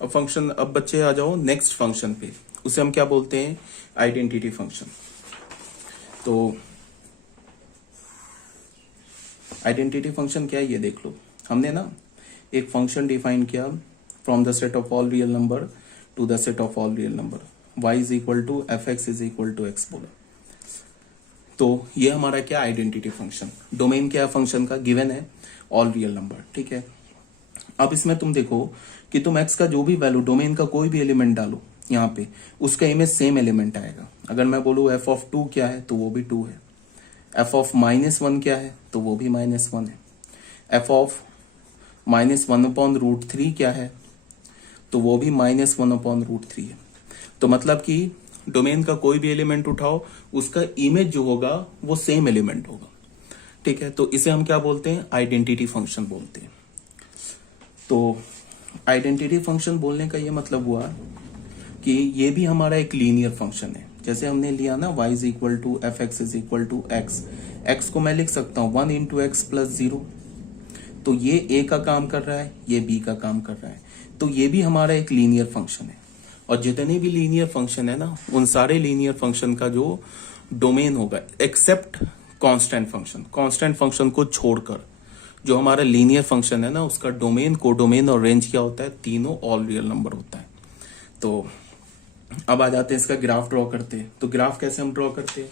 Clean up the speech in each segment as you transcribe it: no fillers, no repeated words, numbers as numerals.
अब बच्चे आ जाओ नेक्स्ट फंक्शन पे, उसे हम क्या बोलते हैं, आइडेंटिटी फंक्शन। तो आइडेंटिटी फंक्शन क्या है ये देख लो। हमने ना एक फंक्शन डिफाइन किया, from the set of all real number to the set of all real number, y is equal to f x is equal to x बोला। तो ये हमारा क्या, आइडेंटिटी फंक्शन। डोमेन क्या है फंक्शन का, गिवन है ऑल रियल नंबर, ठीक है। अब इसमें तुम देखो कि तुम x का जो भी वैल्यू, डोमेन का कोई भी एलिमेंट डालो यहाँ पे, उसका इमेज सेम एलिमेंट आएगा। अगर मैं बोलूँ f ऑफ 2 क्या है तो वो भी 2 है, f ऑफ -1 क्या है तो वो भी -1 है, f ऑफ -1/√3 क्या है तो वो भी -1/√3 है। तो मतलब कि डोमेन का कोई भी एलिमेंट उठाओ, उसका इमेज जो होगा वो सेम एलिमेंट होगा, ठीक है। तो इसे हम क्या बोलते हैं, आइडेंटिटी फंक्शन बोलते हैं। तो आइडेंटिटी फंक्शन बोलने का ये मतलब हुआ कि ये भी हमारा एक लीनियर फंक्शन है। जैसे हमने लिया ना y is equal to f x is equal to x, x को मैं लिख सकता हूँ 1 इंटू एक्स प्लस 0। तो ये a का काम कर रहा है, ये b का काम कर रहा है, तो ये भी हमारा एक लीनियर फंक्शन है। और जितने भी लीनियर फंक्शन है ना, उन सारे लीनियर फंक्शन का जो डोमेन होगा, except constant function, constant function को छोड़कर जो हमारा लीनियर फंक्शन है ना, उसका डोमेन, कोडोमेन और रेंज क्या होता है, तीनों ऑल रियल नंबर होता है। तो अब आ जाते हैं इसका ग्राफ ड्रॉ करते हैं। तो ग्राफ कैसे हम ड्रॉ करते हैं,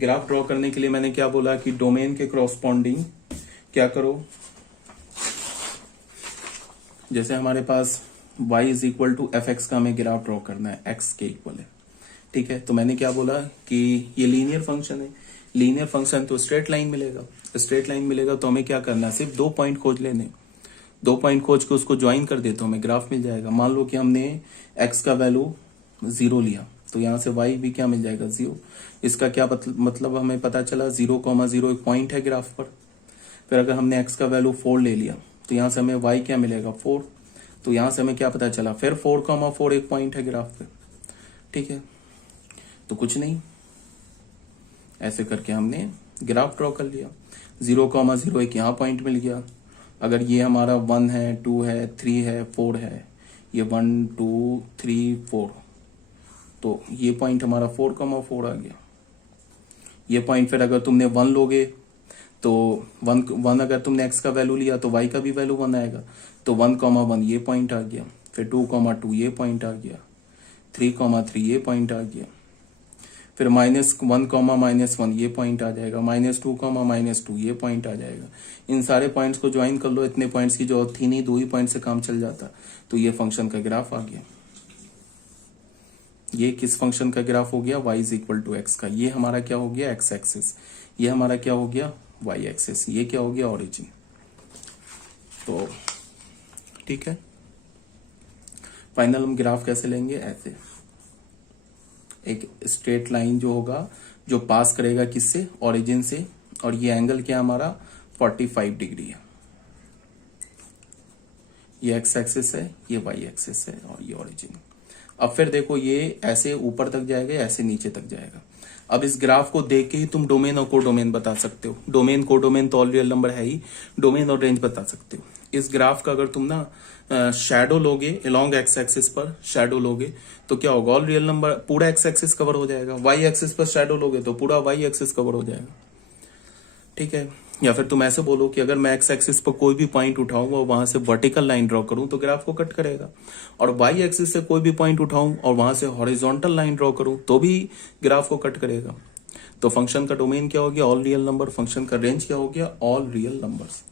ग्राफ ड्रॉ करने के लिए मैंने क्या बोला कि डोमेन के क्रॉसपॉन्डिंग क्या करो, जैसे हमारे पास y is equal to f x का हमें ग्राफ ड्रॉ करना है, x के इक्वल है, ठीक है। तो मैंने क्या बोला कि ये लीनियर फंक्शन है, लीनियर फंक्शन तो स्ट्रेट लाइन मिलेगा, स्ट्रेट लाइन मिलेगा तो हमें क्या करना है, सिर्फ 2 पॉइंट खोज लेने, 2 पॉइंट खोज के उसको ज्वाइन कर दे तो हमें ग्राफ मिल जाएगा। मान लो कि हमने x का वैल्यू 0 लिया, तो यहाँ से y भी क्या मिल जाएगा, 0। इसका क्या मतलब हमें पता चला 0,0 एक पॉइंट है ग्राफ पर। फिर अगर हमने x का वैल्यू 4 ले लिया तो यहाँ से हमें y क्या मिलेगा, 4। तो यहाँ से हमें क्या पता चला, फिर 4,4 एक पॉइंट है ग्राफ पे, ठीक है। तो कुछ नहीं, ऐसे करके हमने ग्राफ ड्रॉ कर लिया। 0,0 एक यहाँ पॉइंट मिल गया। अगर ये हमारा 1 है, 2 है, 3 है, 4 है, ये 1 2 3 4, तो ये पॉइंट हमारा 4,4 आ गया। ये पॉइंट फिर अगर तुमने 1 लोगे तो 1 अगर तुमने x का वैल्यू लिया तो y का भी वैल्यू 1 आएगा। तो 1,1 ये पॉइंट आ गया, फिर 2,2 ये पॉइंट आ गया, 3,3 ये पॉइंट आ गया, फिर -1,-1 ये पॉइंट आ जाएगा, -2,-2 ये पॉइंट आ जाएगा। इन सारे पॉइंट्स को ज्वाइन कर लो, इतने पॉइंट्स की जरूरत थी नहीं, 2 ही पॉइंट से काम चल जाता। तो ये फंक्शन का ग्राफ आ गया। ये किस फंक्शन का ग्राफ हो गया, y is equal to x का। ये हमारा क्या हो गया, x एक्सिस, ये हमारा क्या हो गया, y एक्सिस, ये क्या हो गया, ओरिजिन। तो ठीक है, फाइनल हम ग्राफ कैसे लेंगे, ऐसे एक स्ट्रेट लाइन जो होगा, जो पास करेगा किससे, ओरिजिन से, और ये एंगल क्या हमारा 45 डिग्री है। ये x एक्सिस है, ये y एक्सिस है, और ये ओरिजिन। अब फिर देखो ये ऐसे ऊपर तक जाएगा, ऐसे नीचे तक जाएगा। अब इस ग्राफ को देख के ही तुम डोमेन और कोडोमेन बता सकते हो। डोमेन कोडोमेन तो ऑल रियल नंबर है ही, डोमेन और रेंज बता सकते हो। इस ग्राफ का अगर तुम ना शैडो लोगे, अलोंग एक्स एक्सिस पर शैडो लोगे तो क्या होगा, ऑल रियल नंबर पूरा एक्स एक्सिस कवर हो जाएगा। वाई एक्सिस पर शैडो लोगे तो पूरा वाई एक्सिस कवर हो जाएगा, ठीक है। या फिर तुम ऐसे बोलो कि अगर मैं एक्स एक्सिस पर कोई भी पॉइंट उठाऊं और वहां से वर्टिकल लाइन ड्रॉ करूं तो ग्राफ को कट करेगा, और वाई एक्सिस से कोई भी पॉइंट उठाऊं और वहां से हॉरिजॉन्टल लाइन ड्रॉ करूं तो भी ग्राफ को कट करेगा। तो फंक्शन का डोमेन क्या हो गया, ऑल रियल नंबर, फंक्शन का रेंज क्या हो गया, ऑल रियल नंबर्स।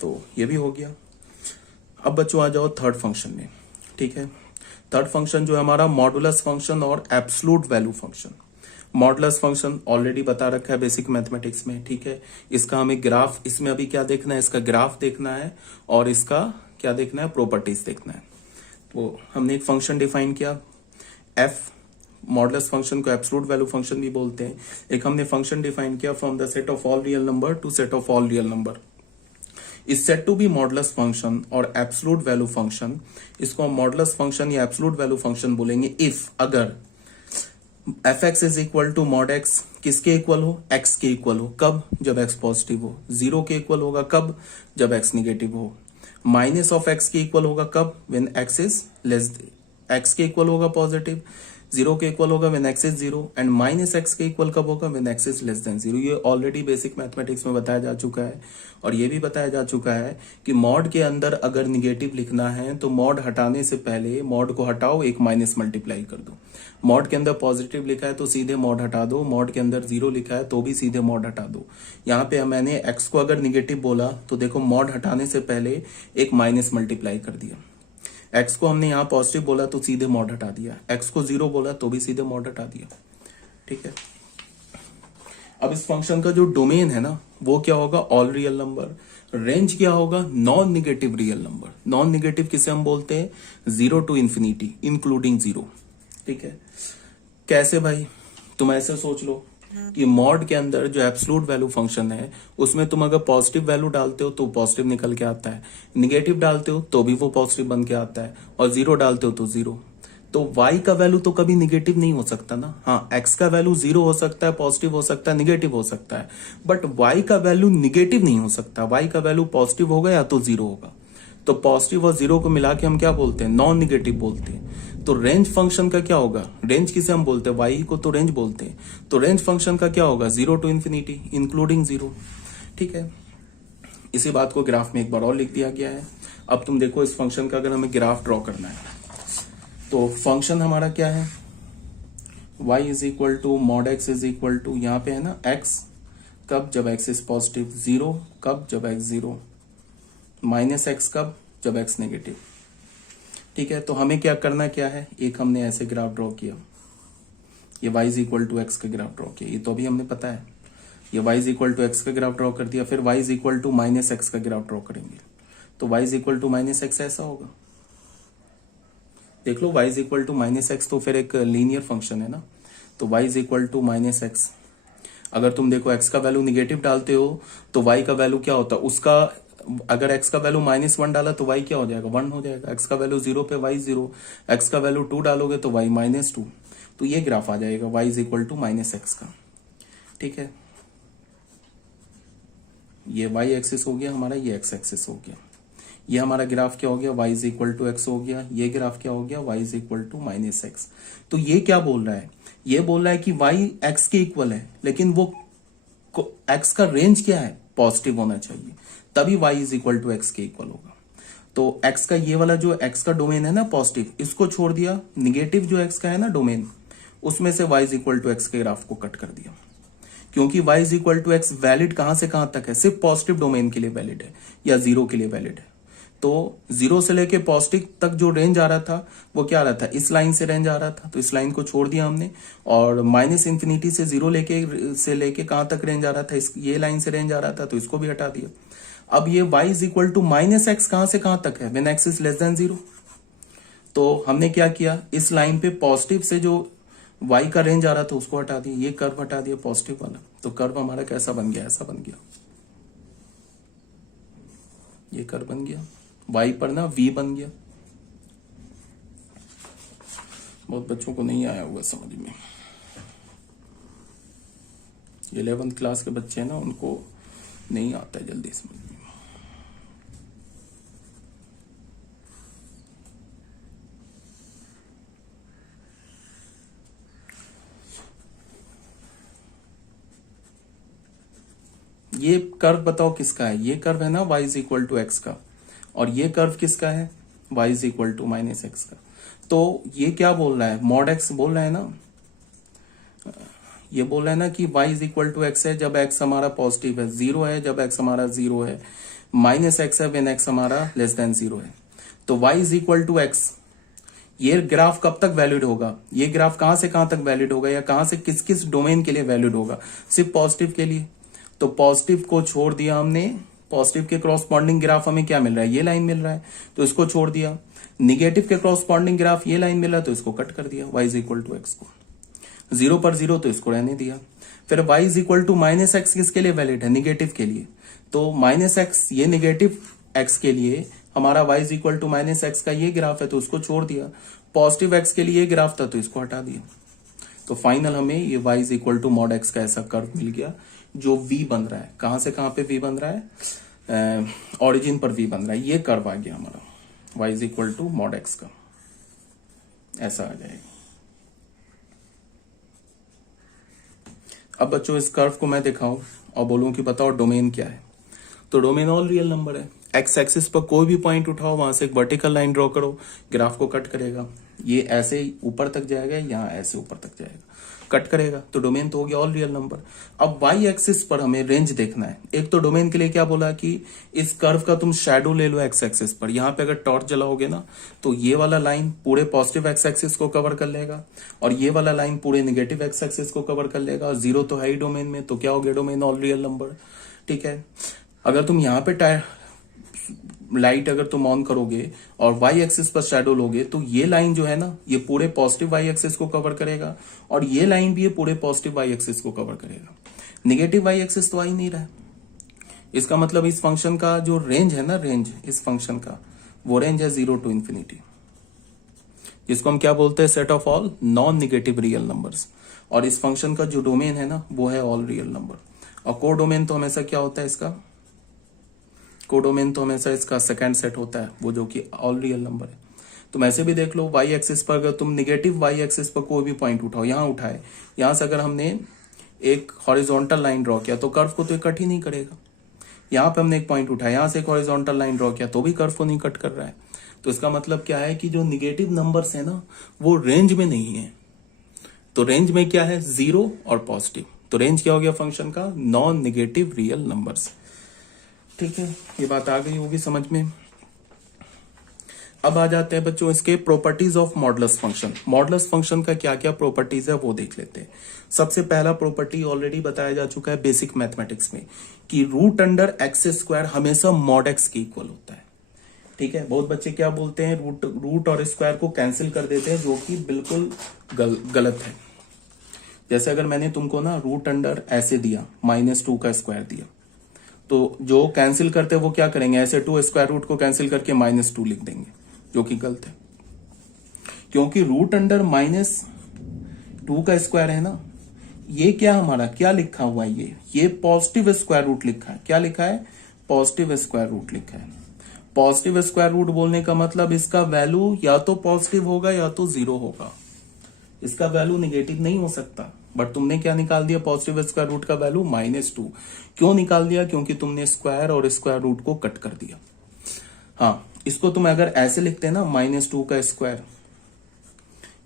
तो ये भी हो गया। अब बच्चों आ जाओ थर्ड फंक्शन में, ठीक है। थर्ड फंक्शन जो है हमारा मॉडुलस फंक्शन और absolute value function. Modulus function already बता रखा है बेसिक मैथमेटिक्स में, ठीक है। इसका हमें ग्राफ, इसमें अभी क्या देखना है, इसका ग्राफ देखना है और इसका क्या देखना है, प्रॉपर्टीज देखना है। तो हमने एक फंक्शन डिफाइन किया एफ, मॉडुलस फंक्शन को एब्सोल्यूट वैल्यू फंक्शन भी बोलते हैं। एक हमने फंक्शन डिफाइन किया from the set of all real number to set of all real number. इस set to be modulus function और एब्सोल्यूट वैल्यू फंक्शन, इसको हम मॉडुलस फंक्शन या एब्सोल्यूट वैल्यू फंक्शन बोलेंगे इफ, अगर F x is equal to mod X किसके इक्वल हो, एक्स के इक्वल हो। कब, जब एक्स पॉजिटिव हो। 0 के इक्वल होगा कब, जब एक्स निगेटिव हो। माइनस ऑफ एक्स के इक्वल होगा कब, when x is less, x के इक्वल होगा पॉजिटिव, जीरो के इक्वल होगा when x is zero, and minus x के इक्वल कब होगा, when x is less than zero. ये ऑलरेडी बेसिक मैथमेटिक्स में बताया जा चुका है। और ये भी बताया जा चुका है कि मॉड के अंदर अगर निगेटिव लिखना है तो मॉड हटाने से पहले मॉड को हटाओ, एक माइनस मल्टीप्लाई कर दो। मॉड के अंदर पॉजिटिव लिखा है तो सीधे मॉड हटा दो, मॉड के अंदर जीरो लिखा है तो भी सीधे मॉड हटा दो। यहाँ पे मैंने एक्स को अगर निगेटिव बोला तो देखो मॉड हटाने से पहले एक माइनस मल्टीप्लाई कर दिया। एक्स को हमने यहाँ पॉजिटिव बोला तो सीधे मॉड हटा दिया, एक्स को जीरो बोला तो भी सीधे मॉड हटा दिया। ठीक है, अब इस फंक्शन का जो डोमेन है ना वो क्या होगा, ऑल रियल नंबर। रेंज क्या होगा, non negative real number. Non negative किसे हम बोलते हैं, zero to infinity including zero. ठीक है, कैसे भाई, तुम ऐसे सोच लो कि मॉड के अंदर जो एब्सोल्यूट वैल्यू फंक्शन है उसमें तुम अगर पॉजिटिव वैल्यू डालते हो तो पॉजिटिव निकल के आता है, निगेटिव डालते हो तो भी वो पॉजिटिव बन के आता है, और जीरो डालते हो तो जीरो। तो y का वैल्यू तो कभी निगेटिव नहीं हो सकता ना। हाँ, x का वैल्यू जीरो हो सकता है, पॉजिटिव हो सकता है, निगेटिव हो सकता है, बट y का वैल्यू निगेटिव नहीं हो सकता। y का वैल्यू पॉजिटिव होगा या तो जीरो होगा। तो पॉजिटिव और जीरो को मिला के हम क्या बोलते हैं, नॉन निगेटिव बोलते हैं। तो रेंज फंक्शन का क्या होगा, रेंज किसे हम बोलते हैं, y को तो रेंज बोलते हैं। तो रेंज फंक्शन का क्या होगा, zero to infinity including zero. ठीक है, इसी बात को ग्राफ में एक बार और लिख दिया गया है। अब तुम देखो इस फंक्शन का अगर हमें ग्राफ ड्रॉ करना है तो फंक्शन हमारा क्या है, y is equal to mod x is equal to, यहाँ पे है ना x कब, जब x इज पॉजिटिव, जीरो कब, जब x जीरो, माइनस एक्स कब, जब x नेगेटिव। ठीक है, तो हमें क्या करना क्या है, एक हमने ऐसे ग्राफ ड्रॉ किया, ये y is equal to x का ग्राफ ड्रॉ किया, ये तो अभी हमने पता है। ये y is equal to x का ग्राफ ड्रॉ कर दिया, फिर y is equal to minus x का ग्राफ ड्रॉ करेंगे। तो y is equal to minus x ऐसा होगा, देख लो y is equal to minus x तो फिर एक लीनियर फंक्शन है ना। तो y is equal to minus x, अगर तुम देखो x का वैल्यू निगेटिव डालते हो तो y का वैल्यू क्या होता है उसका, अगर x का वैल्यू -1 डाला तो y क्या हो जाएगा, 1 हो जाएगा। x का वैल्यू 0 पे y 0, x का वैल्यू 2 डालोगे तो y -2। तो ये ग्राफ आ जाएगा y is equal to minus x का। ठीक है, ये y एक्सिस हो गया हमारा, ये x एक्सिस हो गया। ये हमारा ग्राफ क्या हो गया, y is equal to x हो गया। ये ग्राफ क्या हो गया, y is equal to minus x. तो ये क्या बोल रहा है, ये बोल रहा है कि y x के इक्वल है, लेकिन वो x का रेंज क्या है, पॉजिटिव होना चाहिए, तभी y is equal to x के इक्वल होगा। तो x का ये वाला जो x का डोमेन है ना पॉजिटिव, इसको छोड़ दिया, निगेटिव जो x का है ना डोमेन, उसमें से y is equal to x के ग्राफ को कट कर दिया। क्योंकि y is equal to x valid कहां से कहां तक है, सिर्फ पॉजिटिव डोमेन के लिए वैलिड है या जीरो के लिए वैलिड है। तो जीरो से लेके पॉजिटिव तक जो रेंज आ रहा था वो क्या आ रहा था, इस लाइन से रेंज आ रहा था, तो इस लाइन को छोड़ दिया हमने। और माइनस इंफिनिटी से जीरो लेके कहां तक रेंज आ रहा था, ये लाइन से रेंज आ रहा था, तो इसको भी हटा दिया। अब ये y is equal to minus x कहां से कहां तक है, when x is less than zero. तो हमने क्या किया, इस लाइन पे पॉजिटिव से जो y का रेंज आ रहा था उसको हटा दिया, ये कर्व हटा दिया पॉजिटिव वाला। तो कर्व हमारा कैसा बन गया, ऐसा बन गया, ये कर्व बन गया, y पर ना v बन गया। बहुत बच्चों को नहीं आया होगा समझ में, 11th क्लास के बच्चे हैं ना, उनको नहीं आता है जल्दी समझ में। ये कर्व बताओ किसका है, ये कर्व है ना y is equal to x का, और ये कर्व किसका है, y is equal to minus x का। तो ये क्या बोल रहा है, मॉड एक्स बोल रहा है ना, ये बोल रहा है ना कि y is equal to x है जब x हमारा पॉजिटिव है, जीरो है जब x हमारा जीरो है, माइनस एक्स है व्हेन x हमारा लेस देन जीरो है। तो y is equal to x, ये ग्राफ कब तक वैलिड होगा, ये ग्राफ कहां से कहां तक वैलिड होगा, या कहां से किस किस डोमेन के लिए वैलिड होगा, सिर्फ पॉजिटिव के लिए। तो पॉजिटिव को छोड़ दिया हमने, पॉजिटिव के क्रॉसपॉन्डिंग ग्राफ हमें क्या मिल रहा है, ये लाइन मिल रहा है, तो इसको छोड़ दिया। निगेटिव के क्रॉसपॉन्डिंग ग्राफ ये लाइन मिल रहा है, तो इसको कट कर दिया, y is equal to x को, जीरो पर जीरो तो इसको रहने दिया। फिर y is equal to minus x किसके लिए वैलिड है, निगेटिव के लिए। तो माइनस एक्स ये निगेटिव एक्स के लिए हमारा y is equal to minus x का ये ग्राफ है, तो उसको छोड़ दिया। पॉजिटिव एक्स के लिए ये ग्राफ था, तो इसको हटा दिया। तो फाइनल हमें ये y is equal to mod x का ऐसा कर्व मिल गया जो v बन रहा है। कहां से कहां पे v बन रहा है, ऑरिजिन पर v बन रहा है, ये कर्व आ गया हमारा y is equal to mod x का, ऐसा आ जाएगा। अब बच्चों इस कर्व को मैं दिखाऊं और बोलूं कि बताओ डोमेन क्या है, तो डोमेन ऑल रियल नंबर है। एक्स एक्सिस पर कोई भी पॉइंट उठाओ, वहां से एक वर्टिकल लाइन ड्रॉ करो, ग्राफ को कट करेगा, ये ऐसे ही ऊपर तक जाएगा, यहाँ ऐसे ऊपर तक जाएगा, कट करेगा, तो डोमेन तो हो गया ऑल रियल नंबर। अब वाई एक्सिस पर हमें रेंज देखना है। एक तो डोमेन के लिए क्या बोला कि इस कर्व का तुम शैडो ले लो एक्स एक्सिस पर, यहाँ पे अगर टॉर्च जलाओगे ना तो ये वाला लाइन पूरे पॉजिटिव एक्स एक्सिस को कवर कर लेगा और ये वाला लाइन पूरे निगेटिव एक्स एक्सिस को कवर कर लेगा, और जीरो तो है ही डोमेन में, तो क्या हो गया डोमेन ऑल रियल नंबर। ठीक है, अगर तुम यहाँ पे लाइट अगर तुम ऑन करोगे और वाई एक्सिस पर शैडो लोगे तो ये लाइन जो है ना ये पूरे पॉजिटिव वाई एक्सिस को कवर करेगा और ये लाइन भी ये पूरे पॉजिटिव वाई एक्सिस को कवर करेगा। निगेटिव वाई एक्सिस तो आ ही नहीं रहा है। इसका मतलब इस फंक्शन का जो रेंज है ना, रेंज इस फंक्शन का वो रेंज है 0 to infinity, जिसको हम क्या बोलते हैं, set of all non negative real numbers. और इस फंक्शन का जो डोमेन है ना वो है ऑल रियल नंबर। और कोडोमेन तो हमेशा क्या होता है, इसका कोडोमेन तो हमेशा इसका सेकंड सेट होता है, वो जो कि ऑल रियल नंबर है। तुम ऐसे भी देख लो, वाई एक्सिस पर अगर तुम निगेटिव वाई एक्सिस पर कोई भी पॉइंट उठाओ, यहाँ उठाए, यहाँ से अगर हमने एक हॉरिजॉन्टल लाइन ड्रॉ किया तो कर्व को तो कट ही नहीं करेगा। यहाँ पे हमने एक पॉइंट उठाया, यहाँ से एक हॉरिजॉन्टल लाइन ड्रॉ किया तो भी कर्व को नहीं कट कर रहा है। तो इसका मतलब क्या है कि जो निगेटिव नंबर्स है ना वो रेंज में नहीं है। तो रेंज में क्या है, 0 और पॉजिटिव। तो रेंज क्या हो गया फंक्शन का, नॉन निगेटिव रियल नंबर्स। ठीक है, ये बात आ गई होगी समझ में। अब आ जाते हैं बच्चों इसके properties of modulus function. Modulus function का क्या क्या प्रॉपर्टीज है वो देख लेते हैं। सबसे पहला प्रॉपर्टी ऑलरेडी बताया जा चुका है बेसिक मैथमेटिक्स में कि रूट अंडर एक्स स्क्वायर हमेशा मॉड एक्स के इक्वल होता है। ठीक है, बहुत बच्चे क्या बोलते हैं, रूट और स्क्वायर को कैंसिल कर देते हैं, जो कि बिल्कुल गलत है। जैसे अगर मैंने तुमको ना रूट अंडर ऐसे दिया, -2 का स्क्वायर दिया, तो जो कैंसिल करते हैं वो क्या करेंगे, ऐसे 2 स्क्वायर रूट को कैंसिल करके -2 लिख देंगे, जो कि गलत है। क्योंकि रूट अंडर -2 का स्क्वायर है ना, ये क्या हमारा क्या लिखा हुआ है, ये पॉजिटिव स्क्वायर रूट लिखा है। क्या लिखा है, पॉजिटिव स्क्वायर रूट लिखा है। पॉजिटिव स्क्वायर रूट बोलने का मतलब इसका वैल्यू या तो पॉजिटिव होगा या तो 0 होगा, इसका वैल्यू निगेटिव नहीं हो सकता। बट तुमने क्या निकाल दिया, पॉजिटिव स्क्वायर रूट का वैल्यू -2। क्यों निकाल दिया, क्योंकि तुमने स्क्वायर और स्क्वायर रूट को कट कर दिया। हाँ, इसको तुम अगर ऐसे लिखते ना, -2 का square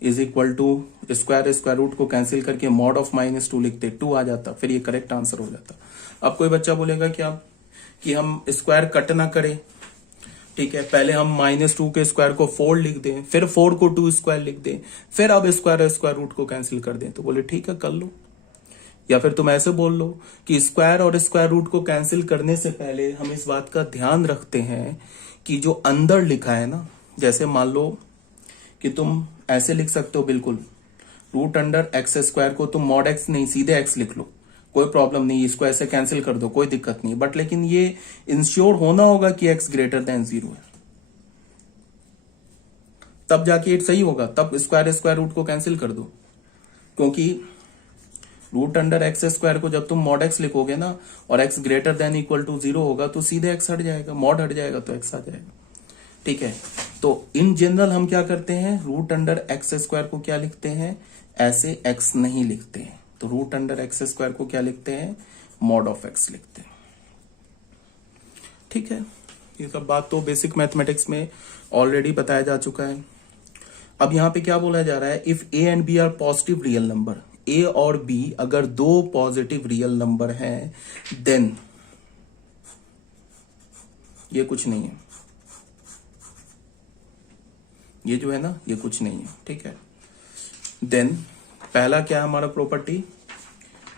is equal to square square root को कैंसिल करके मॉड ऑफ -2 लिखते, 2 आ जाता, फिर ये करेक्ट आंसर हो जाता। अब कोई बच्चा बोलेगा क्या कि हम स्क्वायर कट ना करें। ठीक है, पहले हम -2 के स्क्वायर को 4 लिख दें, फिर 4 को 2 स्क्वायर लिख दें, फिर अब स्क्वायर स्क्वायर रूट को कैंसिल कर दें। तो बोले ठीक है कर लो। या फिर तुम ऐसे बोल लो कि स्क्वायर और स्क्वायर रूट को कैंसिल करने से पहले हम इस बात का ध्यान रखते हैं कि जो अंदर लिखा है ना, जैसे मान लो कि तुम ऐसे लिख सकते हो बिल्कुल, रूट अंडर एक्स स्क्वायर को तुम मॉड एक्स नहीं सीधे एक्स लिख लो, कोई प्रॉब्लम नहीं, इसको ऐसे कैंसिल कर दो, कोई दिक्कत नहीं। बट लेकिन ये इंश्योर होना होगा कि x ग्रेटर देन 0 है, तब जाके ये सही होगा। तब स्क्वायर स्क्वायर रूट को कैंसिल कर दो, क्योंकि रूट अंडर एक्स स्क्वायर को जब तुम मॉड एक्स लिखोगे ना और x greater than equal to 0 होगा तो सीधे x हट जाएगा, मॉड हट जाएगा तो x आ जाएगा। ठीक है, तो इन जनरल हम क्या करते हैं, रूट अंडर एक्स स्क्वायर को क्या लिखते हैं, ऐसे x नहीं लिखते हैं। तो रूट अंडर एक्स स्क्वायर को क्या लिखते हैं, मॉड ऑफ एक्स लिखते हैं। ठीक है, ये सब बात तो बेसिक मैथमेटिक्स में ऑलरेडी बताया जा चुका है। अब यहां पे क्या बोला जा रहा है, if A and B are positive real number, A और बी अगर दो पॉजिटिव रियल नंबर हैं, देन ये कुछ नहीं है, ये जो है ना ये कुछ नहीं है। ठीक है, देन पहला क्या है हमारा प्रॉपर्टी,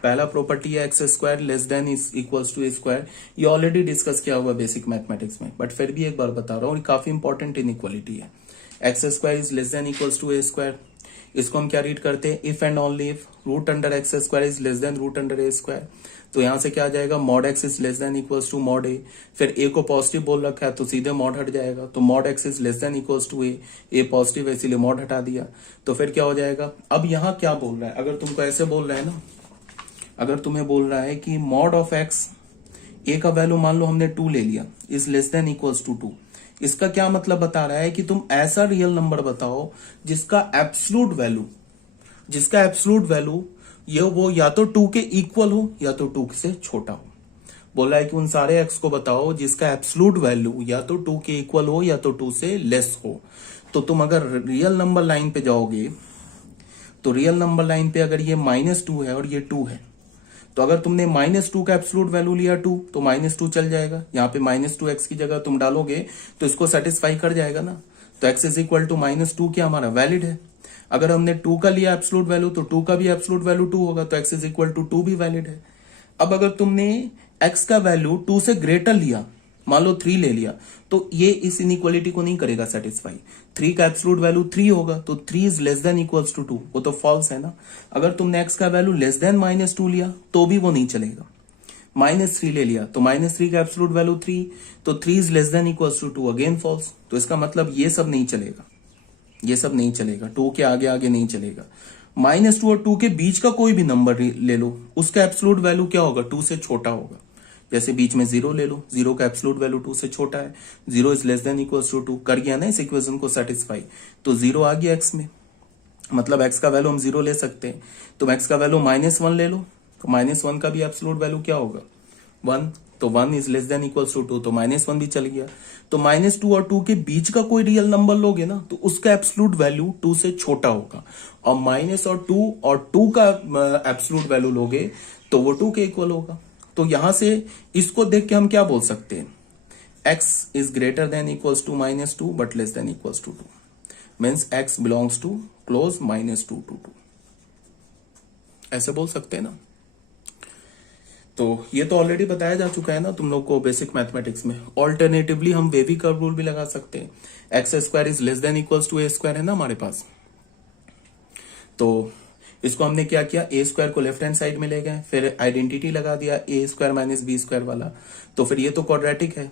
पहला प्रॉपर्टी है x square less than equals to A square. ये ऑलरेडी डिस्कस किया हुआ बेसिक मैथमेटिक्स में, बट फिर भी एक बार बता रहा हूँ, काफी इंपॉर्टेंट इनइक्वालिटी है। X square is less than equals to A square, इसको हम क्या रीड करते हैं, if and only if root under X square is less than root under A square. तो यहां से क्या आ जाएगा, mod x is less than equals to mod A, फिर ए को पॉजिटिव बोल रखा है तो सीधे मॉड हट जाएगा, तो mod x is less than equals to a positive है इसीलिए मॉड हटा दिया, तो फिर क्या हो जाएगा। अब यहां क्या बोल रहा है, अगर तुमको ऐसे बोल रहा है ना, अगर तुम्हें बोल रहा है कि मॉड ऑफ एक्स ए का वैल्यू मान लो हमने 2 ले लिया, is less than equals to 2। इसका क्या मतलब बता रहा है कि तुम ऐसा रियल नंबर बताओ जिसका एब्सोल्यूट वैल्यू ये वो या तो 2 के इक्वल हो या तो 2 से छोटा हो। बोला है कि उन सारे एक्स को बताओ जिसका एब्सोल्यूट वैल्यू या तो 2 के इक्वल हो या तो 2 से लेस हो। तो तुम अगर रियल नंबर लाइन पे जाओगे तो रियल नंबर लाइन पे अगर ये -2 है और ये 2 है, तो अगर तुमने -2 का एब्सोल्यूट वैल्यू लिया 2, तो -2 चल जाएगा। यहाँ पे -2x की जगह तुम डालोगे तो इसको सेटिस्फाई कर जाएगा ना। तो x इज इक्वल टू -2 क्या हमारा वैलिड है। अगर हमने 2 का लिया एब्सोल्यूट वैल्यू तो 2 का भी एब्सोल्यूट वैल्यू 2 होगा, तो x इज इक्वल टू 2 भी वैलिड है। अब अगर तुमने x का वैल्यू 2 से ग्रेटर लिया, मान लो 3 ले लिया, तो ये इस इनइक्वालिटी को नहीं करेगा सेटिस्फाई। 3 का एब्सोल्यूट वैल्यू 3 होगा, तो 3 is less than equals to 2, वो तो फॉल्स है ना। अगर तुमने x का वैल्यू लेस देन -2 लिया तो भी वो नहीं चलेगा। -3 ले लिया तो -3 का एब्सोल्यूट वैल्यू 3, तो 3 is less than equals to 2, again false. तो इसका मतलब ये सब नहीं चलेगा, ये सब नहीं चलेगा, 2 के आगे आगे नहीं चलेगा। -2 और 2 के बीच का कोई भी नंबर ले लो, उसका एब्सोल्यूट वैल्यू क्या होगा, 2 से छोटा होगा। जैसे बीच में 0 ले लो, 0 का एब्सोल्यूट वैल्यू 2 से छोटा है, 0 is less than equals to 2, कर गया ना इस इक्वेशन को सेटिस्फाई। तो 0 आ गया x में, मतलब x का वैल्यू हम 0 ले सकते हैं। तो x का वैल्यू -1 ले लो, तो -1 का भी एब्सोल्यूट वैल्यू क्या होगा 1, तो 1 is less than equals to 2, तो -1 भी चल गया। तो -2 और 2 के बीच का कोई रियल नंबर लोगे ना तो उसका एब्सोल्यूट वैल्यू 2 से छोटा होगा, और -2 और 2 का एब्सोल्यूट वैल्यू लोगे तो वो 2 के इक्वल होगा। तो यहां से इसको देख के हम क्या बोल सकते हैं, x is greater than equals to -2 but less than equals to 2, means x belongs to close -2 to 2, ऐसे बोल सकते हैं ना। तो ये तो ऑलरेडी बताया जा चुका है ना तुम लोग को बेसिक मैथमेटिक्स में। ऑल्टरनेटिवली हम वेवी कर्व रूल भी लगा सकते हैं, x² is less than equals to a² है ना हमारे पास। तो इसको हमने क्या किया, a² को लेफ्ट हैंड साइड में ले गए, फिर आइडेंटिटी लगा दिया a² - b² वाला, तो फिर ये तो क्वाड्रेटिक है।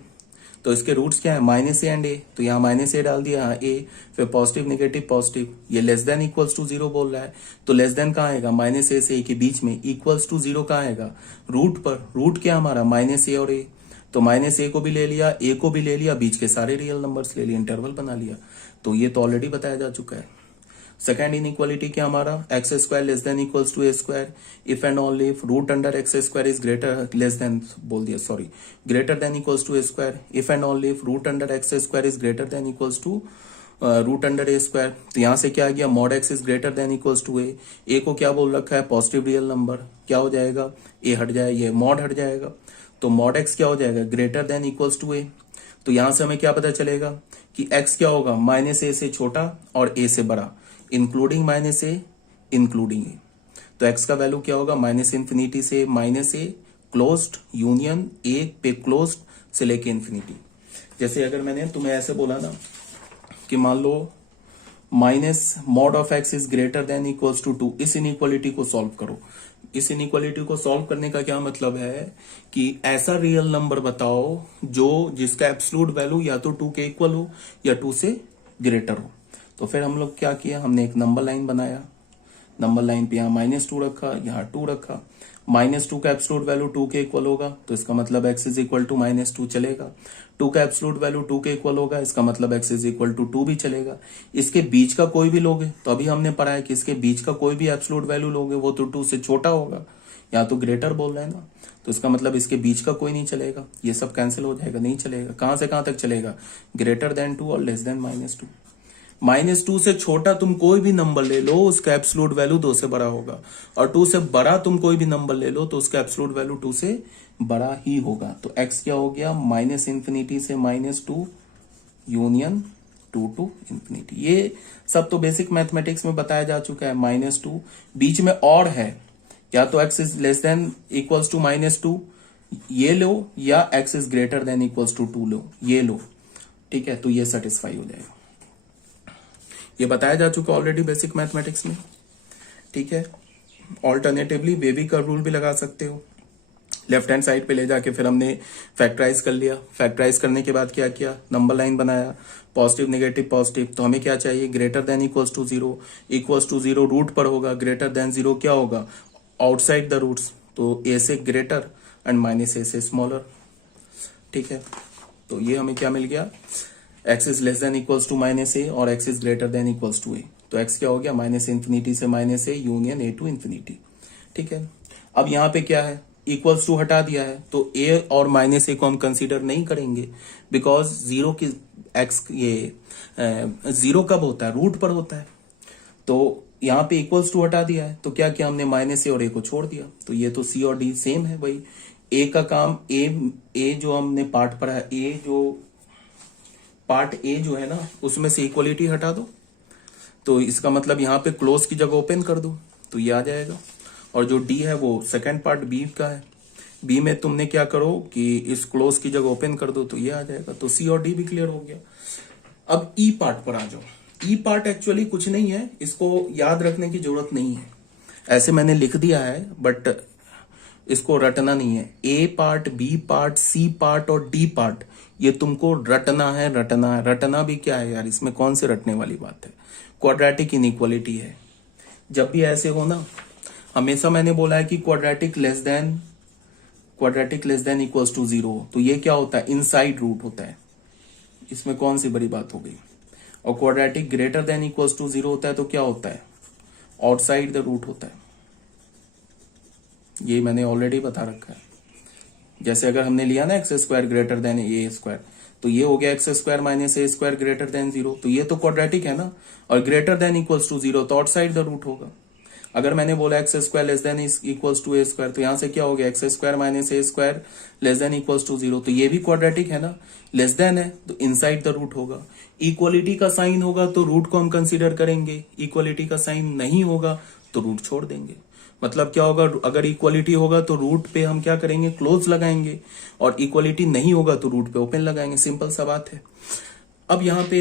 तो इसके रूट्स क्या है, -a एंड a, तो यहाँ -a डाल दिया, यहाँ a, फिर पॉजिटिव नेगेटिव पॉजिटिव, ये लेस देन इक्वल्स टू 0 बोल रहा है, तो लेस देन कहाँ आएगा, -a से a के बीच में, इक्वल्स टू 0 कहाँ आएगा, रूट पर। रूट क्या हमारा -a और a, तो -a को भी ले लिया, a को भी ले लिया, बीच के सारे रियल नंबर्स ले लिए, इंटरवल बना लिया। तो ये तो ऑलरेडी बताया जा चुका है। सेकेंड इनइक्वालिटी क्या हमारा, x² less than equals to a², if and only if root under x² is greater less than बोल दिया sorry greater than equals to a², if and only if root under x² is greater than equals to root under a²। तो यहां से क्या आ गया, mod x is greater than equals to a को क्या बोल रखा है, पॉजिटिव रियल नंबर, क्या हो जाएगा, a हट जाएगा, ये मॉड हट जाएगा, तो मॉड x क्या हो जाएगा, greater than equals to a। तो यहां से हमें क्या पता चलेगा कि x क्या होगा, -a से छोटा और a से बड़ा, इंक्लूडिंग -a इंक्लूडिंग a। तो x का वैल्यू क्या होगा, -∞ से -a क्लोज्ड यूनियन a पे क्लोज्ड से लेके इन्फिनिटी। जैसे अगर मैंने तुम्हें ऐसे बोला ना कि मान लो -mod of x is greater than equals to 2, इस इनइक्वालिटी को सॉल्व करो। इस इनइक्वालिटी को सॉल्व करने का क्या मतलब है कि ऐसा रियल नंबर बताओ जो जिसका एब्सोल्यूट वैल्यू या तो 2 के इक्वल हो या 2 से ग्रेटर हो। तो फिर हम लोग क्या किया, हमने एक नंबर लाइन बनाया, नंबर लाइन पे यहाँ -2 रखा, यहाँ 2 रखा। -2 का एब्सोल्यूट वैल्यू 2 के इक्वल होगा, तो इसका मतलब x इज इक्वल टू -2 चलेगा। 2 का एब्सोल्यूट वैल्यू 2 के इक्वल होगा, इसका मतलब x इज इक्वल टू 2 भी चलेगा। इसके बीच का कोई भी लोगे, तो अभी हमने पढ़ा है कि इसके बीच का कोई भी एब्सोल्यूट वैल्यू लोगे वो तो 2 से छोटा होगा, या तो ग्रेटर बोल रहे हैं ना, तो इसका मतलब इसके बीच का कोई नहीं चलेगा, ये सब कैंसिल हो जाएगा, नहीं चलेगा। कहां से कहां तक चलेगा, ग्रेटर देन 2 और लेस देन -2। -2 से छोटा तुम कोई भी नंबर ले लो, उसका एब्सोल्यूट वैल्यू 2 से बड़ा होगा, और 2 से बड़ा तुम कोई भी नंबर ले लो तो उसका एब्सोल्यूट वैल्यू 2 से बड़ा ही होगा। तो x क्या हो गया, -∞ से -2 यूनियन 2 to ∞। ये सब तो बेसिक मैथमेटिक्स में बताया जा चुका है। -2 बीच में और है, या तो x is less than equals to -2 ये लो, या x is greater than equals to 2 लो, ये लो, ठीक है, तो ये सेटिस्फाई हो जाएगा। ये बताया जा चुका ऑलरेडी बेसिक मैथमेटिक्स में, ठीक है। ऑल्टरनेटिवली वेवी कर्व रूल भी लगा सकते हो, लेफ्ट हैंड साइड पे ले जाके फिर हमने फैक्टराइज कर लिया। फैक्टराइज करने के बाद क्या किया, नंबर लाइन बनाया, पॉजिटिव नेगेटिव पॉजिटिव। तो हमें क्या चाहिए, greater than equals to 0, equals to 0 root पर होगा, ग्रेटर देन 0 क्या होगा, आउटसाइड द रूट्स, तो a से ग्रेटर एंड -a से स्मॉलर। ठीक है, तो ये हमें क्या मिल गया, x is less than equals to minus A और x is greater than equals to A. तो x क्या हो गया, माइनस इन्फिनिटी से minus A union A to infinity. ठीक है, अब यहाँ पे क्या है, इक्वल्स टू हटा दिया है तो a और माइनस ए को हम कंसीडर नहीं करेंगे, बिकॉज जीरो की x ये जीरो कब होता है, रूट पर होता है। तो यहाँ पे इक्वल्स टू हटा दिया है तो क्या किया हमने, माइनस ए और ए को छोड़ दिया। तो ये तो सी और डी सेम है भाई। ए का काम, ए जो हमने पार्ट पढ़ा है, पार्ट ए जो है ना उसमें से इक्वलिटी हटा दो, तो इसका मतलब यहाँ पे क्लोज की जगह ओपन कर दो तो ये आ जाएगा। और जो डी है वो सेकंड पार्ट बी का है, बी में तुमने क्या करो कि इस क्लोज की जगह ओपन कर दो तो ये आ जाएगा। तो सी और डी भी क्लियर हो गया। अब ई पार्ट पर आ जाओ। ई पार्ट एक्चुअली कुछ नहीं है, इसको याद रखने की जरूरत नहीं है, ऐसे मैंने लिख दिया है बट इसको रटना नहीं है। A part, B part, C part और डी पार्ट ये तुमको रटना है, रटना है। रटना भी क्या है यार, इसमें कौन से रटने वाली बात है, क्वाड्रेटिक इनइक्वालिटी है। जब भी ऐसे हो ना, हमेशा मैंने बोला है कि quadratic less than equals to zero, तो ये क्या होता है, इनसाइड रूट होता है, इसमें कौन सी बड़ी बात हो गई। और quadratic greater than equals to zero होता है तो क्या होता है, आउटसाइड द रूट होता है। ये मैंने ऑलरेडी बता रखा है। जैसे अगर हमने लिया ना x square greater than a square, तो ये हो गया x square minus a square greater than zero, तो ये तो क्वाड्रेटिक है ना। और greater than equals to zero तो आउटसाइड द रूट होगा। अगर मैंने बोला x square less than equals to A square, तो यहां से क्या हो गया, x square minus a square less than equals to zero, तो ये भी क्वाड्रेटिक है ना। लेस देन है तो इनसाइड द रूट होगा। इक्वलिटी का साइन होगा तो रूट को हम कंसीडर करेंगे, इक्वलिटी का साइन नहीं होगा तो रूट छोड़ देंगे। मतलब क्या होगा, अगर इक्वलिटी होगा तो रूट पे हम क्या करेंगे, क्लोज लगाएंगे, और इक्वलिटी नहीं होगा तो रूट पे ओपन लगाएंगे। सिंपल सा बात है। अब यहाँ पे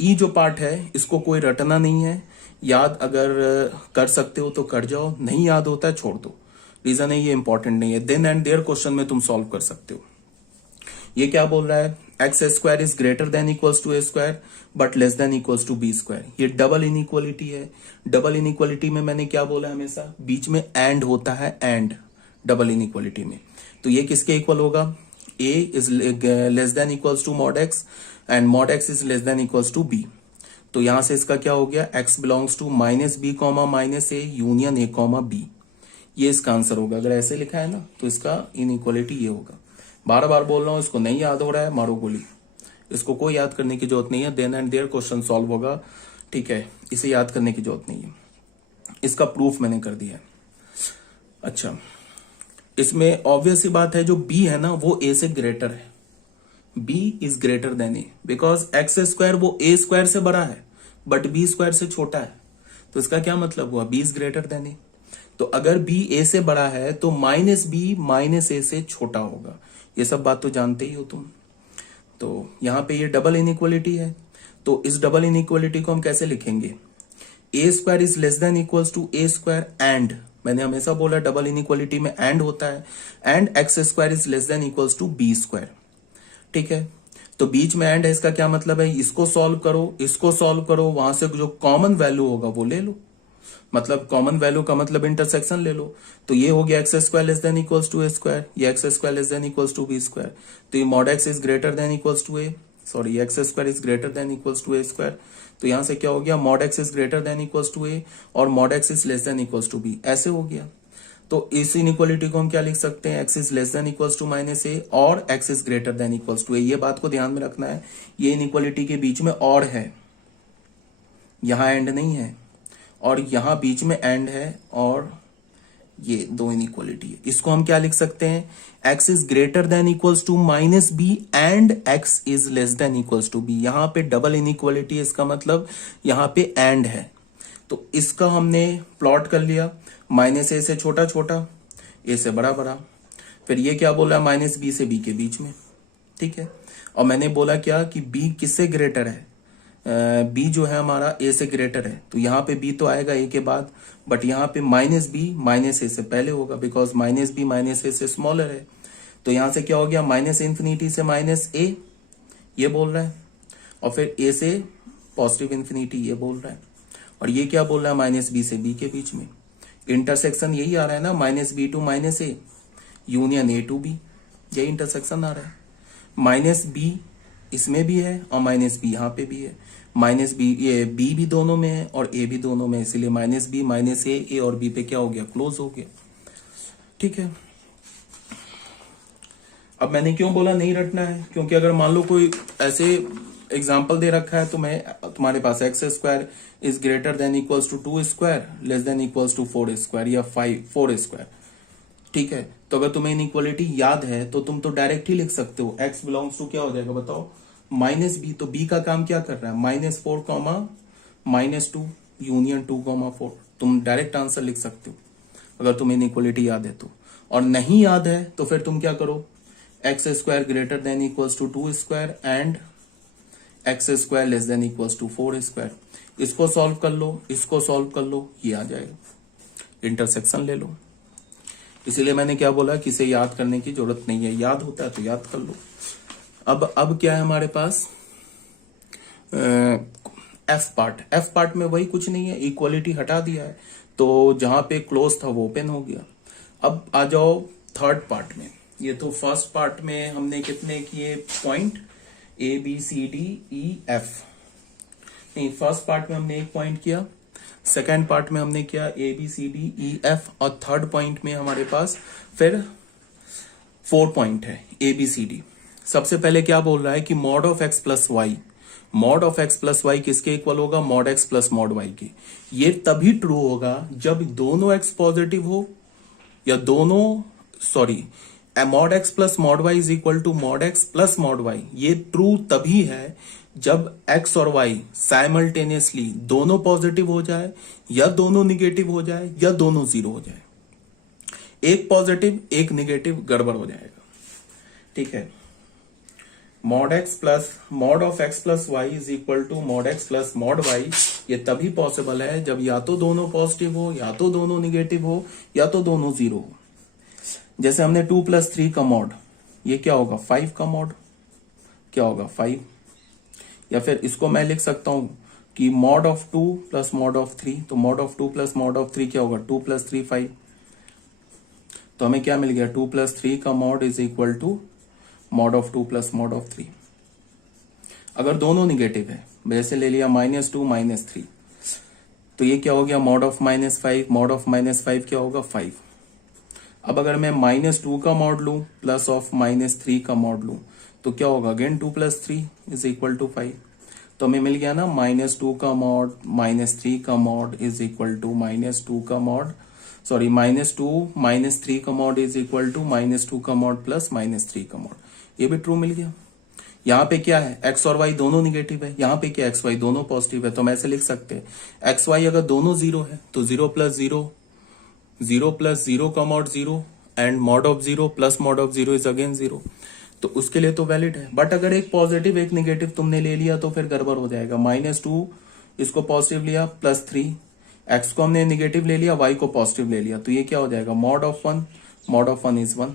ई जो पार्ट है इसको कोई रटना नहीं है, याद अगर कर सकते हो तो कर जाओ, नहीं याद होता है छोड़ दो। रीजन है ये इंपॉर्टेंट नहीं है, देन एंड देयर क्वेश्चन में तुम सॉल्व कर सकते हो। ये क्या बोल रहा है, x square is greater than equals to A square but less than equals to B square. ये डबल इनइक्वालिटी है। डबल इनइक्वालिटी में मैंने क्या बोला, हमेशा बीच में एंड होता है, एंड डबल इनइक्वालिटी में। तो ये किसके इक्वल होगा, A is less than equals to mod X and mod x is less than equals to B. तो यहां से इसका क्या हो गया, x belongs to minus B comma minus A union A comma B. ये इसका आंसर होगा। अगर ऐसे लिखा है ना तो इसका इनइक्वालिटी ये होगा। बार बार बोल रहा हूं, इसको नहीं याद हो रहा है मारो गोली, इसको कोई याद करने की जरूरत नहीं है। Then and there question solve होगा, ठीक है, इसे याद करने की जरूरत नहीं है। इसका प्रूफ मैंने कर दिया है। अच्छा, इसमें ऑब्वियस सी बात है, जो b है ना वो a से ग्रेटर है। b is greater then a because x square वो a स्क्वायर से बड़ा है बट b स्क्वायर से छोटा है। तो इसका क्या मतलब हुआ, b is greater then a। तो अगर b a से बड़ा है तो माइनस b माइनस a से छोटा होगा। ये सब बात तो जानते ही हो तुम। तो यहां पे ये डबल इनइक्वालिटी है, तो इस डबल इनइक्वालिटी को हम कैसे लिखेंगे, a square is less than equals to a square and, मैंने हमेशा बोला डबल इनइक्वालिटी में एंड होता है, and x square is less than equals to B square. ठीक है, तो बीच में एंड है, इसका क्या मतलब है, इसको सॉल्व करो, इसको सॉल्व करो, वहां से जो कॉमन वैल्यू होगा वो ले लो। मतलब कॉमन वैल्यू का मतलब इंटरसेक्शन ले लो। तो ये हो गया x square less than equals to A square, ये X square less than equals to B square. तो ये mod x is greater than equals to A, sorry X square is greater than equals to A square. तो यहां से क्या हो गया, mod x is greater than equals to A और mod x is less than equals to B, ऐसे हो गया। तो इस इनइक्वालिटी को हम क्या लिख सकते हैं, x is less than equals to minus A और X is greater than equals to A. ये बात को ध्यान में रखना है, ये इनइक्वालिटी के बीच में और है, यहां एंड नहीं है, और यहां बीच में एंड है, और ये दो इनइक्वालिटी है। इसको हम क्या लिख सकते हैं, x is greater than equals to minus b and x is less than equals to b. यहां पे डबल इनइक्वालिटी है, इसका मतलब यहां पे एंड है। तो इसका हमने प्लॉट कर लिया, माइनस ए से छोटा छोटा, ए से बड़ा बड़ा। फिर ये क्या बोला, माइनस बी से बी के बीच में। ठीक है, और मैंने बोला क्या कि बी किससे ग्रेटर है, बी जो है हमारा ए से ग्रेटर है। तो यहाँ पे बी तो आएगा ए के बाद, बट यहाँ पे माइनस बी माइनस ए से पहले होगा, बिकॉज माइनस बी माइनस ए से स्मॉलर है। तो यहां से क्या हो गया, माइनस इंफिनिटी से माइनस ए, ये बोल रहा है, और फिर ए से पॉजिटिव इंफिनिटी, ये बोल रहा है। और ये क्या बोल रहा है, माइनस बी से बी के बीच में। इंटरसेक्शन यही आ रहा है ना, minus B to minus A union A to B, यही इंटरसेक्शन आ रहा है। माइनस बी इसमें भी है और माइनस बी यहाँ पे भी है, माइनस बी, ये बी भी दोनों में है और ए भी दोनों में है, इसलिए माइनस बी माइनस ए और बी पे क्या हो गया, क्लोज हो गया। ठीक है, अब मैंने क्यों बोला नहीं रटना है, क्योंकि अगर मान लो कोई ऐसे एग्जाम्पल दे रखा है तो मैं तुम्हारे पास X square is greater than equals to 2 square less than equals to 4 square या 4 स्क्वायर। ठीक है, तो अगर तुम्हें इनइक्वालिटी याद है तो तुम तो डायरेक्ट ही लिख सकते हो, एक्स बिलोंग्स टू क्या हो जाएगा बताओ, माइनस बी। तो बी का काम क्या कर रहा है, -4 -2 यूनियन 2 4। तुम डायरेक्ट आंसर लिख सकते हो अगर तुम्हें इनइक्वालिटी याद है तो। और नहीं याद है तो फिर तुम क्या करो, x square greater than equals to 2 square and x square less than equals to 4 square. इसको सॉल्व कर लो, इसको सॉल्व कर लो, ये आ जाएगा, इंटरसेक्शन ले लो। इसीलिए मैंने क्या बोला कि इसे याद करने की जरूरत नहीं है, याद होता है तो याद कर लो। अब क्या है हमारे पास, एफ पार्ट में वही कुछ नहीं है, इक्वालिटी हटा दिया है तो जहां पे क्लोज था वो ओपन हो गया। अब आ जाओ थर्ड पार्ट में। ये तो फर्स्ट पार्ट में हमने कितने किए point, A B C D E F, नहीं फर्स्ट पार्ट में हमने एक पॉइंट किया, सेकेंड पार्ट में हमने किया A B C D E F, और थर्ड पॉइंट में हमारे पास फिर 4 पॉइंट है ए बी सी डी। सबसे पहले क्या बोल रहा है कि mod of x plus y, mod of x plus y किसके इक्वल होगा, mod x plus mod y के। ये तभी ट्रू होगा जब दोनों एक्स पॉजिटिव हो या दोनों, sorry, mod x plus mod y is equal to mod x plus mod y. ये ट्रू तभी है जब एक्स और वाई साइमल्टेनियसली दोनों पॉजिटिव हो जाए या दोनों निगेटिव हो जाए या दोनों जीरो हो जाए। एक पॉजिटिव एक निगेटिव गड़बड़ हो जाएगा। ठीक है, mod x plus mod of x plus y is equal to mod x plus mod y, ये तभी पॉसिबल है जब या तो दोनों पॉजिटिव हो या तो दोनों निगेटिव हो या तो दोनों जीरो हो। जैसे हमने 2 + 3 का मॉड, ये क्या होगा 5 का मॉड, क्या होगा 5। या फिर इसको मैं लिख सकता हूं कि मॉड ऑफ 2 + मॉड ऑफ 3, तो मॉड ऑफ 2 + मॉड ऑफ 3 क्या होगा 2 + 3 5। तो हमें क्या मिल गया 2 + 3 का mod is equal to mod of 2 + mod of 3। अगर दोनों निगेटिव है, जैसे ले लिया -2 -3, तो ये क्या हो गया मॉड ऑफ -5, मॉड ऑफ -5 क्या होगा 5। अब अगर मैं -2 का मॉड लूं प्लस ऑफ -3 का मॉड लूं तो क्या होगा अगेन 2 + 3 इज इक्वल टू 5। तो हमें मिल गया ना -2 का मॉड -3 का मॉड इज इक्वल टू -2 का मॉड, सॉरी -2 -3 का मॉड इज इक्वल टू -2 का मॉड प्लस -3 का मॉड। ये भी ट्रू मिल गया। यहाँ पे क्या है एक्स और वाई दोनों निगेटिव है, यहाँ पे क्या एक्स वाई दोनों पॉजिटिव है, तो हम ऐसे लिख सकते हैं एक्स वाई अगर दोनों जीरो है तो 0 + 0, 0 + 0 का mod 0 and mod of 0 plus mod of 0 is again 0, तो उसके लिए तो वैलिड है। बट अगर एक पॉजिटिव एक निगेटिव तुमने ले लिया तो फिर गड़बड़ हो जाएगा। -2 इसको पॉजिटिव लिया +3, एक्स को हमने निगेटिव ले लिया वाई को पॉजिटिव ले लिया, तो ये क्या हो जाएगा मॉड ऑफ 1 इज 1।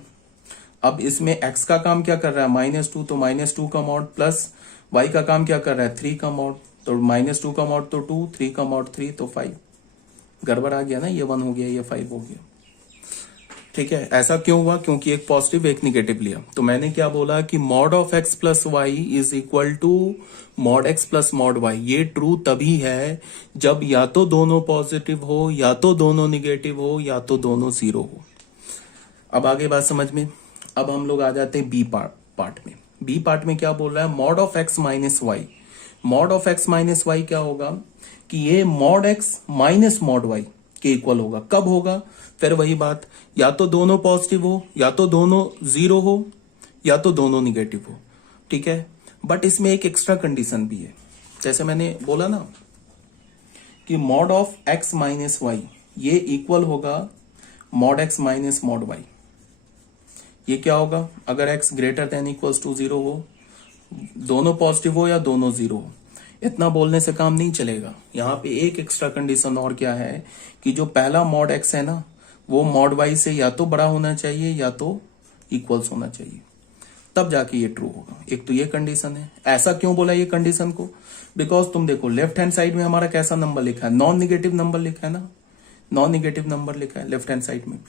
अब इसमें x का काम क्या कर रहा है -2, तो -2 का मॉड प्लस y का काम क्या कर रहा है 3 का मॉड, तो -2 का मॉड तो 2, 3 का मॉड 3 तो 5। गड़बड़ आ गया ना, ये 1 हो गया ये 5 हो गया। ठीक है, ऐसा क्यों हुआ, क्योंकि एक पॉजिटिव एक निगेटिव लिया। तो मैंने क्या बोला कि mod of x plus y is equal to mod x plus mod y. ये ट्रू तभी है जब या तो दोनों पॉजिटिव हो या तो दोनों निगेटिव हो या तो दोनों जीरो हो। अब आगे बात समझ में। अब हम लोग आ जाते हैं बी पार्ट में। बी पार्ट में क्या बोल रहा है mod of x minus y. Mod of x minus y क्या होगा कि ये mod x minus mod y के इक्वल होगा। कब होगा, फिर वही बात, या तो दोनों पॉजिटिव हो या तो दोनों जीरो हो या तो दोनों निगेटिव हो। ठीक है, बट इसमें एक एक्स्ट्रा कंडीशन भी है। जैसे मैंने बोला ना कि mod of x minus y ये इक्वल होगा mod x minus mod y. ये क्या होगा अगर x greater than equals to 0 हो, दोनों पॉजिटिव हो या दोनों जीरो हो। इतना बोलने से काम नहीं चलेगा। यहाँ पे एक एक्स्ट्रा कंडीशन और क्या है कि जो पहला मॉड x है ना वो मॉड y से या तो बड़ा होना चाहिए या तो इक्वल्स होना चाहिए, तब जाके ये ट्रू होगा। एक तो ये कंडीशन है। ऐसा क्यों बोला ये कंडीशन को, बिकॉज तुम देखो लेफ्ट हैंड साइड में हमारा कैसा नंबर लिखा है, नॉन निगेटिव नंबर लिखा है ना, नॉन निगेटिव नंबर लिखा है लेफ्ट हैंड साइड में।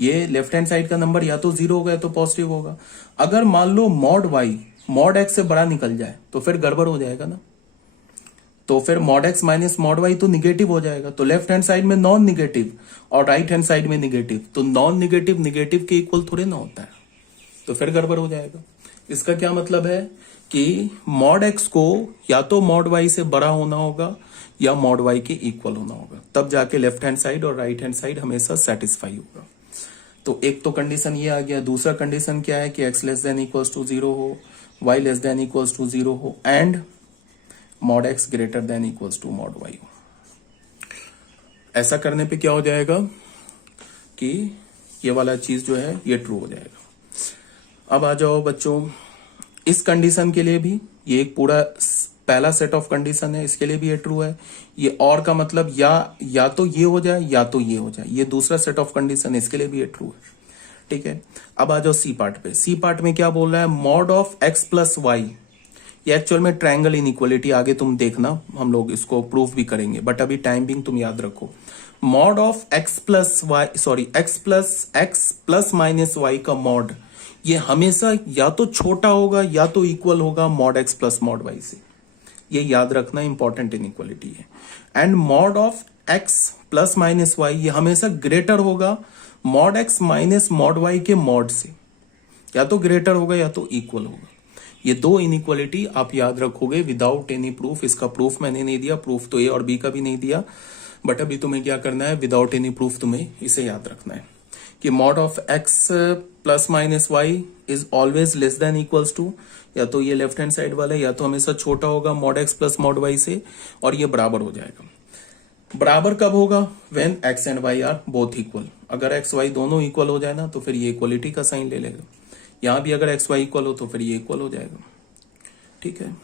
ये लेफ्ट हैंड साइड का नंबर या तो 0 होगा या तो पॉजिटिव होगा। अगर मान लो मॉड वाई मॉड एक्स से बड़ा निकल जाए तो फिर गड़बड़ हो जाएगा ना। तो फिर mod x minus mod y तो निगेटिव हो जाएगा। तो लेफ्ट हैंड साइड में नॉन निगेटिव और राइट हैंड साइड में निगेटिव, तो नॉन निगेटिव निगेटिव के इक्वल थोड़े ना होता है, तो फिर गड़बड़ हो जाएगा। इसका क्या मतलब है कि मॉड एक्स को या तो मॉड वाई से बड़ा होना होगा या मॉड वाई के इक्वल होना होगा, तब जाके लेफ्ट हैंड साइड और राइट हैंड साइड हमेशा सेटिस्फाई होगा। तो एक तो कंडीशन ये आ गया। दूसरा कंडीशन क्या है कि x less than equals to 0 हो, y less than equals to 0 हो and mod x greater than equals to mod y हो। ऐसा करने पे क्या हो जाएगा कि ये वाला चीज जो है ये ट्रू हो जाएगा। अब आ जाओ बच्चों, इस कंडीशन के लिए भी ये एक पूरा पहला सेट ऑफ कंडीशन है, इसके लिए भी ये ट्रू है। ये और का मतलब या तो ये हो जाए या तो ये हो जाए, ये दूसरा सेट ऑफ कंडीशन है, इसके लिए भी ये ट्रू है। ठीक है, अब आ जाओ सी पार्ट पे। सी पार्ट में क्या बोल रहा है, mod of x plus y. ये एक्चुअल में ट्रायंगल इनइक्वालिटी, आगे तुम देखना हम लोग इसको प्रूफ भी करेंगे, बट अभी टाइम बिंग तुम याद रखो। Mod of x plus y, sorry x plus minus y का मॉड ये हमेशा या तो छोटा होगा या तो इक्वल होगा mod x plus mod y से। ये याद रखना, इंपॉर्टेंट इनइक्वालिटी है। And mod of x plus minus y ये हमेशा ग्रेटर होगा mod x minus mod y के मॉड से, या तो ग्रेटर होगा या तो इक्वल होगा। ये दो इनइक्वालिटी आप याद रखोगे विदाउट एनी प्रूफ। इसका प्रूफ मैंने नहीं दिया, प्रूफ तो ए और बी का भी नहीं दिया, बट अभी तुम्हें क्या करना है, विदाउट एनी प्रूफ तुम्हें इसे याद रखना है कि mod of x plus minus y is always less than equals to, या तो ये लेफ्ट हैंड साइड वाला या तो हमेशा छोटा होगा mod x plus mod y से, और ये बराबर हो जाएगा। बराबर कब होगा, when x and y are both equal. अगर एक्स वाई दोनों इक्वल हो जाए ना तो फिर ये इक्वलिटी का साइन ले लेगा। यहां भी अगर एक्स वाई इक्वल हो तो फिर ये इक्वल हो जाएगा। ठीक है।